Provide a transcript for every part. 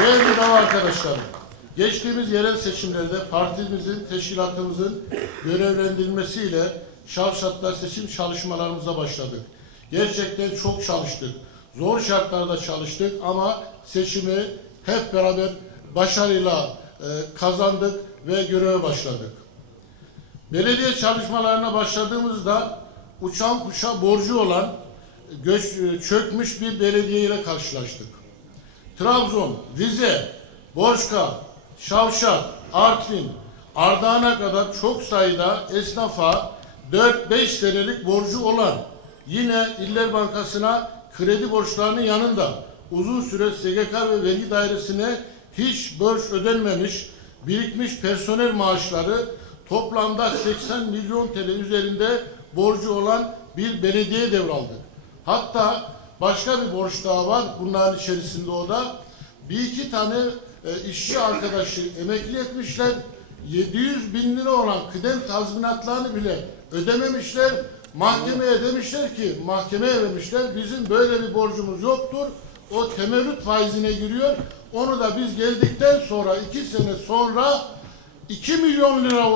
Değerli dava arkadaşlarım, geçtiğimiz yerel seçimlerde partimizin, teşkilatımızın görevlendirilmesiyle Şavşat'ta seçim çalışmalarımıza başladık. Gerçekten çok çalıştık. Zor şartlarda çalıştık ama seçimi hep beraber başarıyla e, kazandık ve göreve başladık. Belediye çalışmalarına başladığımızda uçan kuşa borcu olan göç, çökmüş bir belediye ile karşılaştık. Trabzon, Rize, Borçka, Şavşat, Artvin, Ardahan'a kadar çok sayıda esnafa 4-5 senelik borcu olan yine İller Bankası'na kredi borçlarının yanında uzun süre SGK ve vergi dairesine hiç borç ödenmemiş, birikmiş personel maaşları toplamda 80 milyon TL üzerinde borcu olan bir belediye devraldı. Hatta başka bir borç daha var bunların içerisinde o da bir iki tane e, işçi arkadaşı emekli etmişler. 700 bin lira olan kıdem tazminatlarını bile ödememişler. Mahkemeye demişler ki, mahkemeye vermişler bizim böyle bir borcumuz yoktur. O temerrüt faizine giriyor. Onu da biz geldikten sonra iki sene sonra 2 milyon lira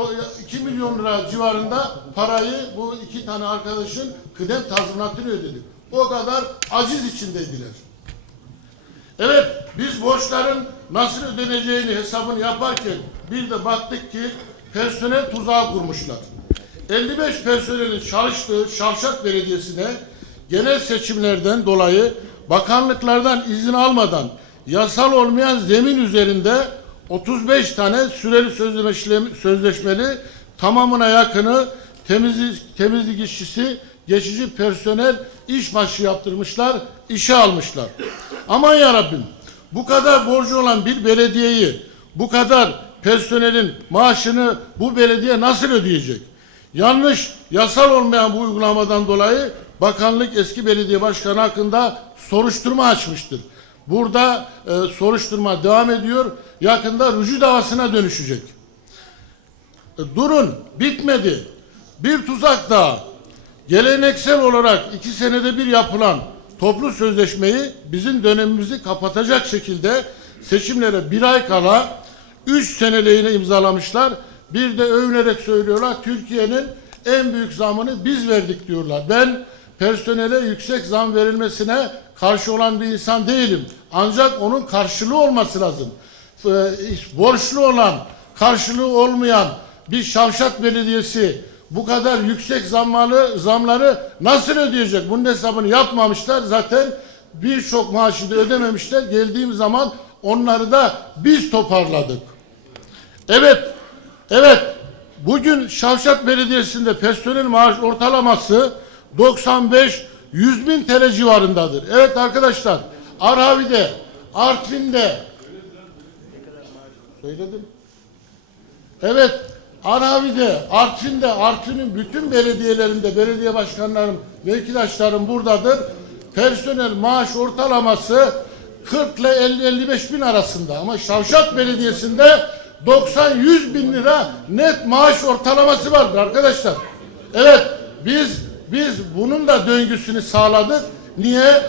2 milyon lira civarında parayı bu iki tane arkadaşın kıdem tazminatını ödedik. O kadar aciz içindeydiler. Evet, biz borçların nasıl ödeneceğini hesabını yaparken bir de baktık ki personel tuzağı kurmuşlar. 55 personelin çalıştığı Şavşat Belediyesi'ne genel seçimlerden dolayı bakanlıklardan izin almadan yasal olmayan zemin üzerinde 35 tane süreli sözleşmeli, tamamına yakını temizlik, temizlik işçisi, geçici personel iş başı yaptırmışlar, işe almışlar. Aman ya Rabbim, bu kadar borcu olan bir belediyeyi, bu kadar personelin maaşını bu belediye nasıl ödeyecek? Yanlış, yasal olmayan bu uygulamadan dolayı bakanlık eski belediye başkanı hakkında soruşturma açmıştır. Burada e, soruşturma devam ediyor. Yakında rücu davasına dönüşecek. E, durun, bitmedi. Bir tuzak daha. Geleneksel olarak iki senede bir yapılan toplu sözleşmeyi bizim dönemimizi kapatacak şekilde seçimlere bir ay kala üç seneliğine imzalamışlar. Bir de övünerek söylüyorlar Türkiye'nin en büyük zamını biz verdik diyorlar. Ben personele yüksek zam verilmesine karşı olan bir insan değilim. Ancak onun karşılığı olması lazım. Ee, borçlu olan, karşılığı olmayan bir Şavşat Belediyesi bu kadar yüksek zamları, zamları nasıl ödeyecek? Bunun hesabını yapmamışlar. Zaten birçok maaşı da ödememişler. Geldiğim zaman onları da biz toparladık. Evet, evet. Bugün Şavşat Belediyesi'nde personel maaş ortalaması 95-100 bin TL civarındadır. Evet arkadaşlar, Arhavi'de, Artvin'de söyledim. Evet, Arhavi'de, Artvin'de, Artvin'in bütün belediyelerinde belediye başkanlarım, vekildaşlarım buradadır. Personel maaş ortalaması 40 ile 50-55 bin arasında ama Şavşat Belediyesi'nde 90-100 bin lira net maaş ortalaması vardır arkadaşlar. Evet biz biz bunun da döngüsünü sağladık. Niye?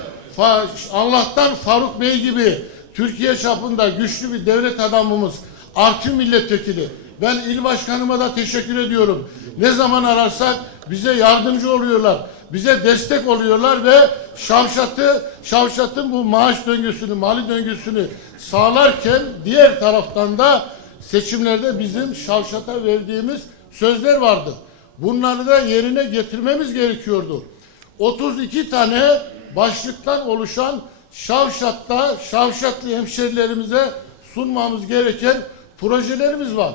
Allah'tan Faruk Bey gibi Türkiye çapında güçlü bir devlet adamımız, Artvin milletvekili. Ben il başkanıma da teşekkür ediyorum. Ne zaman ararsak bize yardımcı oluyorlar. Bize destek oluyorlar ve Şavşat'ı, Şavşat'ın bu maaş döngüsünü, mali döngüsünü sağlarken diğer taraftan da seçimlerde bizim Şavşat'a verdiğimiz sözler vardı. Bunları da yerine getirmemiz gerekiyordu. 32 tane başlıktan oluşan Şavşat'ta Şavşatlı hemşerilerimize sunmamız gereken projelerimiz var.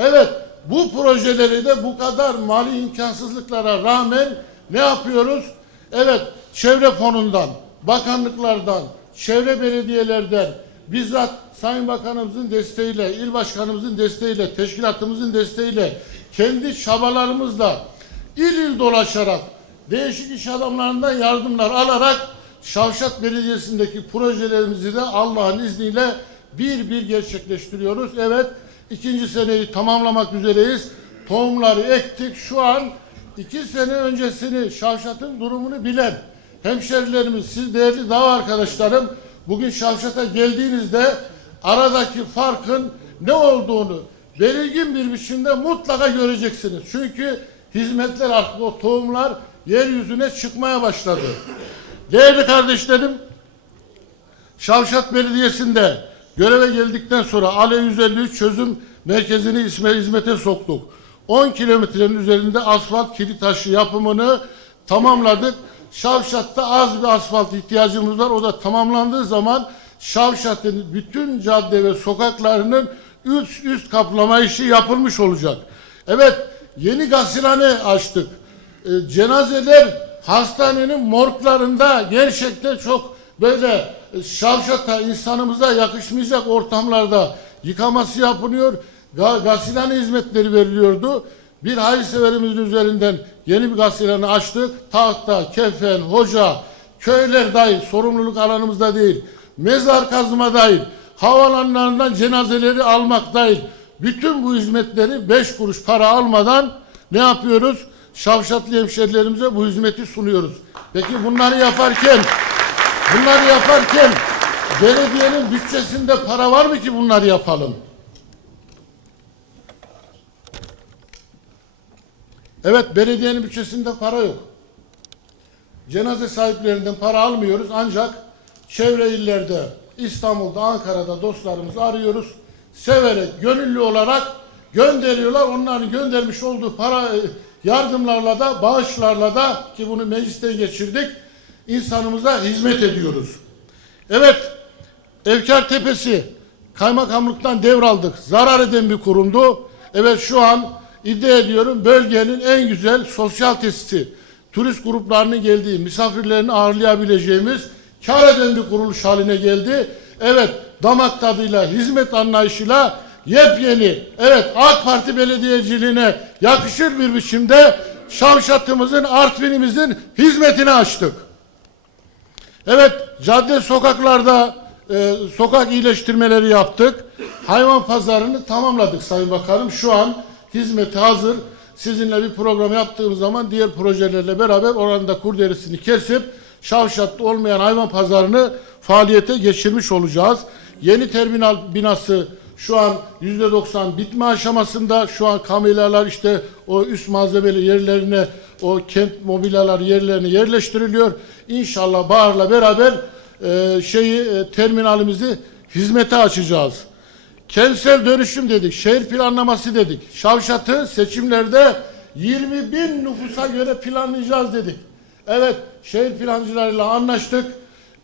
Evet bu projeleri de bu kadar mali imkansızlıklara rağmen ne yapıyoruz? Evet çevre fonundan, bakanlıklardan, çevre belediyelerden, bizzat Sayın Bakanımızın desteğiyle, il başkanımızın desteğiyle, teşkilatımızın desteğiyle, kendi çabalarımızla il il dolaşarak, değişik iş adamlarından yardımlar alarak Şavşat Belediyesi'ndeki projelerimizi de Allah'ın izniyle bir bir gerçekleştiriyoruz. Evet, ikinci seneyi tamamlamak üzereyiz. Tohumları ektik. Şu an iki sene öncesini Şavşat'ın durumunu bilen hemşerilerimiz, siz değerli dağ arkadaşlarım, bugün Şavşat'a geldiğinizde aradaki farkın ne olduğunu belirgin bir biçimde mutlaka göreceksiniz. Çünkü hizmetler artık o tohumlar yeryüzüne çıkmaya başladı. Değerli kardeşlerim, Şavşat Belediyesi'nde göreve geldikten sonra ALE 153 çözüm merkezini isme hizmete soktuk. 10 kilometrenin üzerinde asfalt kilit taşı yapımını tamamladık. Şavşat'ta az bir asfalt ihtiyacımız var. O da tamamlandığı zaman Şavşat'ın bütün cadde ve sokaklarının üst üst kaplama işi yapılmış olacak. Evet, yeni gazhane açtık. E, cenazeler hastanenin morglarında gerçekten çok böyle şavşata insanımıza yakışmayacak ortamlarda yıkaması yapılıyor. Ga gasilhane hizmetleri veriliyordu. Bir hayırseverimizin üzerinden yeni bir gasilhane açtık. Tahta, kefen, hoca, köyler dahil sorumluluk alanımızda değil. Mezar kazma dahil. Havalanlarından cenazeleri almak dahil. Bütün bu hizmetleri beş kuruş para almadan ne yapıyoruz? Şavşatlı hemşerilerimize bu hizmeti sunuyoruz. Peki bunları yaparken bunları yaparken belediyenin bütçesinde para var mı ki bunları yapalım? Evet belediyenin bütçesinde para yok. Cenaze sahiplerinden para almıyoruz ancak çevre illerde İstanbul'da, Ankara'da dostlarımızı arıyoruz. Severek, gönüllü olarak gönderiyorlar. Onların göndermiş olduğu para e, yardımlarla da, bağışlarla da ki bunu mecliste geçirdik. İnsanımıza hizmet ediyoruz. Evet, Evkar Tepesi kaymakamlıktan devraldık. Zarar eden bir kurumdu. Evet şu an iddia ediyorum bölgenin en güzel sosyal tesisi. Turist gruplarının geldiği, misafirlerini ağırlayabileceğimiz kar eden bir kuruluş haline geldi. Evet, damak tadıyla, hizmet anlayışıyla yepyeni, evet AK Parti belediyeciliğine yakışır bir biçimde Şavşat'ımızın, Artvin'imizin hizmetini açtık. Evet, cadde sokaklarda e, sokak iyileştirmeleri yaptık. Hayvan pazarını tamamladık Sayın Bakanım. Şu an hizmeti hazır. Sizinle bir program yaptığımız zaman diğer projelerle beraber oranda kurderisini kesip Şavşat'ta olmayan hayvan pazarını faaliyete geçirmiş olacağız. Yeni terminal binası şu an yüzde doksan bitme aşamasında. Şu an kameralar işte o üst malzemeli yerlerine o kent mobilyalar yerlerine yerleştiriliyor. İnşallah baharla beraber e, şeyi e, terminalimizi hizmete açacağız. Kentsel dönüşüm dedik, şehir planlaması dedik. Şavşat'ı seçimlerde 20 bin nüfusa göre planlayacağız dedik. Evet, şehir plancılarıyla anlaştık.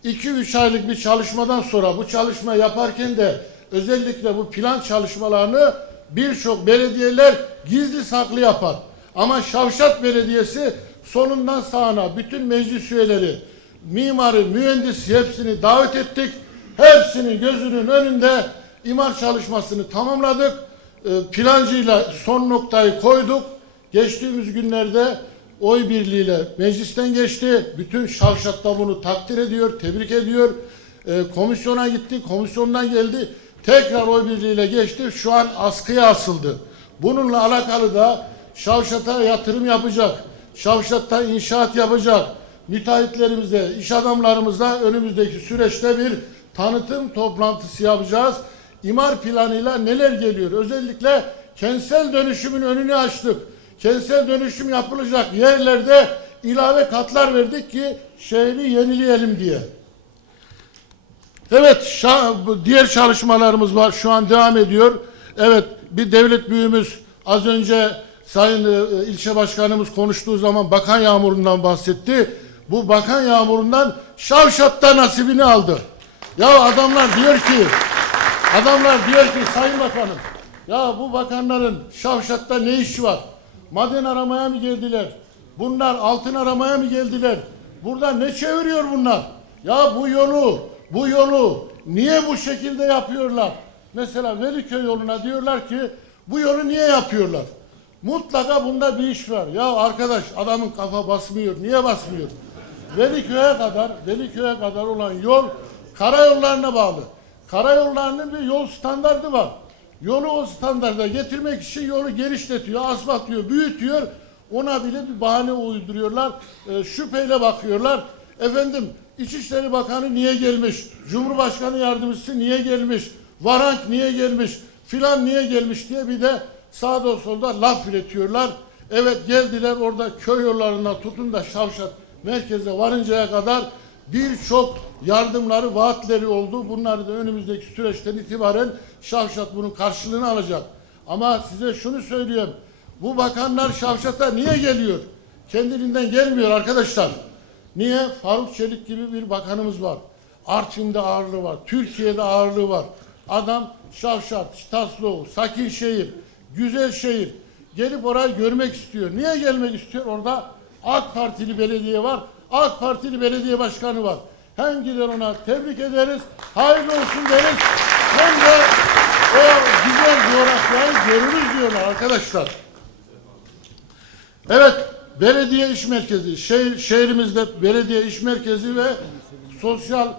2-3 aylık bir çalışmadan sonra bu çalışma yaparken de özellikle bu plan çalışmalarını birçok belediyeler gizli saklı yapar. Ama Şavşat Belediyesi sonundan sağına bütün meclis üyeleri, mimarı, mühendis hepsini davet ettik. Hepsinin gözünün önünde imar çalışmasını tamamladık. Ee, Plancıyla son noktayı koyduk. Geçtiğimiz günlerde oy birliğiyle meclisten geçti. Bütün Şavşat'ta bunu takdir ediyor, tebrik ediyor. Ee, komisyona gitti, komisyondan geldi. Tekrar oy birliğiyle geçti. Şu an askıya asıldı. Bununla alakalı da Şavşat'a yatırım yapacak. Şavşat'ta inşaat yapacak. Müteahhitlerimize, iş adamlarımıza önümüzdeki süreçte bir tanıtım toplantısı yapacağız. İmar planıyla neler geliyor? Özellikle kentsel dönüşümün önünü açtık. Kentsel dönüşüm yapılacak yerlerde ilave katlar verdik ki şehri yenileyelim diye. Evet, diğer çalışmalarımız var. Şu an devam ediyor. Evet, bir devlet büyüğümüz az önce Sayın e, ilçe başkanımız konuştuğu zaman bakan yağmurundan bahsetti. Bu bakan yağmurundan Şavşat'ta nasibini aldı. Ya adamlar diyor ki, adamlar diyor ki Sayın Bakanım, ya bu bakanların Şavşat'ta ne işi var? Maden aramaya mı geldiler? Bunlar altın aramaya mı geldiler? Burada ne çeviriyor bunlar? Ya bu yolu, bu yolu niye bu şekilde yapıyorlar? Mesela Veliköy yoluna diyorlar ki bu yolu niye yapıyorlar? Mutlaka bunda bir iş var. Ya arkadaş adamın kafa basmıyor. Niye basmıyor? Veliköy'e kadar, Veliköy'e kadar olan yol karayollarına bağlı. Karayollarının bir yol standardı var. Yolu o standarda getirmek için yolu genişletiyor, asfaltlıyor, büyütüyor. Ona bile bir bahane uyduruyorlar. E, şüpheyle bakıyorlar. Efendim İçişleri Bakanı niye gelmiş? Cumhurbaşkanı Yardımcısı niye gelmiş? Varank niye gelmiş, filan niye gelmiş diye bir de sağda solda laf üretiyorlar. Evet geldiler orada köy yollarından tutun da Şavşat merkeze varıncaya kadar birçok yardımları, vaatleri oldu. Bunları da önümüzdeki süreçten itibaren Şavşat bunun karşılığını alacak. Ama size şunu söylüyorum. Bu bakanlar Şavşat'a niye geliyor? Kendiliğinden gelmiyor arkadaşlar. Niye? Faruk Çelik gibi bir bakanımız var. Artvin'de ağırlığı var. Türkiye'de ağırlığı var. Adam Şavşat, Staslov, Sakinşehir, güzel şehir. Gelip orayı görmek istiyor. Niye gelmek istiyor? Orada AK Partili belediye var. AK Partili belediye başkanı var. Hem gider ona tebrik ederiz, hayırlı olsun deriz. Hem de o güzel coğrafyayı görürüz diyorlar arkadaşlar. Evet, belediye iş merkezi, şehir, şehrimizde belediye iş merkezi ve sosyal e,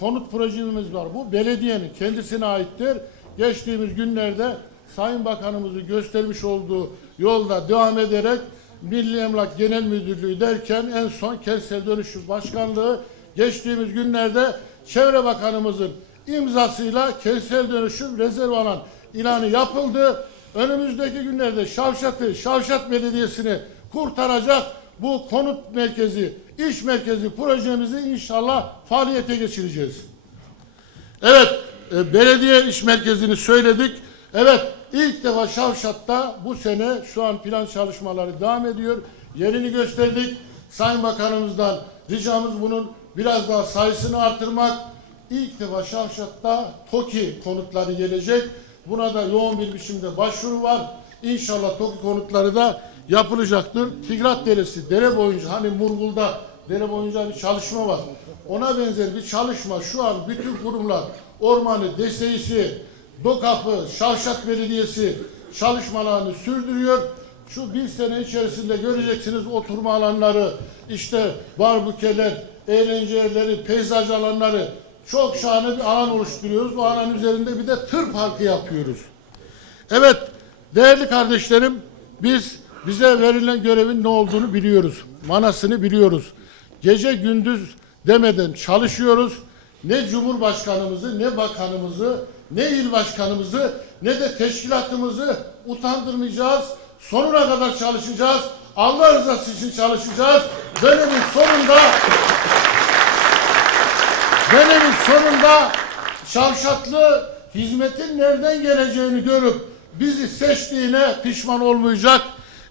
konut projemiz var. Bu belediyenin kendisine aittir. Geçtiğimiz günlerde Sayın Bakanımızı göstermiş olduğu yolda devam ederek Milli Emlak Genel Müdürlüğü derken en son Kentsel Dönüşüm Başkanlığı geçtiğimiz günlerde Çevre Bakanımızın imzasıyla kentsel dönüşüm rezerv alan ilanı yapıldı. Önümüzdeki günlerde Şavşat'ı, Şavşat Belediyesi'ni kurtaracak bu konut merkezi, iş merkezi projemizi inşallah faaliyete geçireceğiz. Evet, e, belediye iş merkezini söyledik. Evet, ilk defa Şavşat'ta bu sene şu an plan çalışmaları devam ediyor. Yerini gösterdik. Sayın Bakanımızdan ricamız bunun biraz daha sayısını artırmak. İlk defa Şavşat'ta TOKİ konutları gelecek. Buna da yoğun bir biçimde başvuru var. İnşallah TOKİ konutları da yapılacaktır. Tigrat Deresi, dere boyunca hani Murgul'da dere boyunca bir çalışma var. Ona benzer bir çalışma şu an bütün kurumlar, ormanı, DSİ'si, DOKAP'ı, Şavşat Belediyesi çalışmalarını sürdürüyor. Şu bir sene içerisinde göreceksiniz oturma alanları, işte barbükeler, eğlence yerleri, peyzaj alanları çok şahane bir alan oluşturuyoruz. Bu alan üzerinde bir de tır parkı yapıyoruz. Evet, değerli kardeşlerim, biz bize verilen görevin ne olduğunu biliyoruz. Manasını biliyoruz. Gece gündüz demeden çalışıyoruz. Ne Cumhurbaşkanımızı, ne bakanımızı, ne il başkanımızı, ne de teşkilatımızı utandırmayacağız. Sonuna kadar çalışacağız. Allah rızası için çalışacağız. Dönemin sonunda Dönemin sonunda Şavşatlı hizmetin nereden geleceğini görüp bizi seçtiğine pişman olmayacak.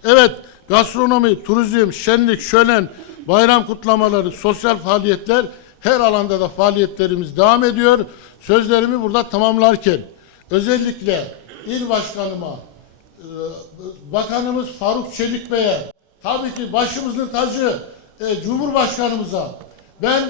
Evet, gastronomi, turizm, şenlik, şölen, bayram kutlamaları, sosyal faaliyetler her alanda da faaliyetlerimiz devam ediyor. Sözlerimi burada tamamlarken özellikle il başkanıma, e, Bakanımız Faruk Çelik Bey'e, tabii ki başımızın tacı e, Cumhurbaşkanımıza, ben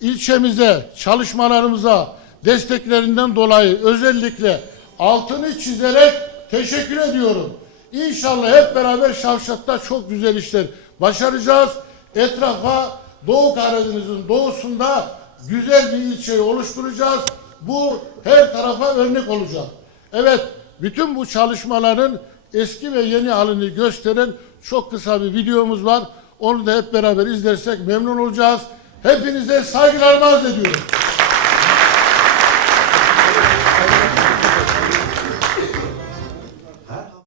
ilçemize, çalışmalarımıza desteklerinden dolayı özellikle altını çizerek teşekkür ediyorum. İnşallah hep beraber Şavşat'ta çok güzel işler başaracağız. Etrafa Doğu Karadeniz'in doğusunda güzel bir ilçeyi oluşturacağız. Bu her tarafa örnek olacak. Evet, bütün bu çalışmaların eski ve yeni halini gösteren çok kısa bir videomuz var. Onu da hep beraber izlersek memnun olacağız. Hepinize saygılarımı arz ediyorum.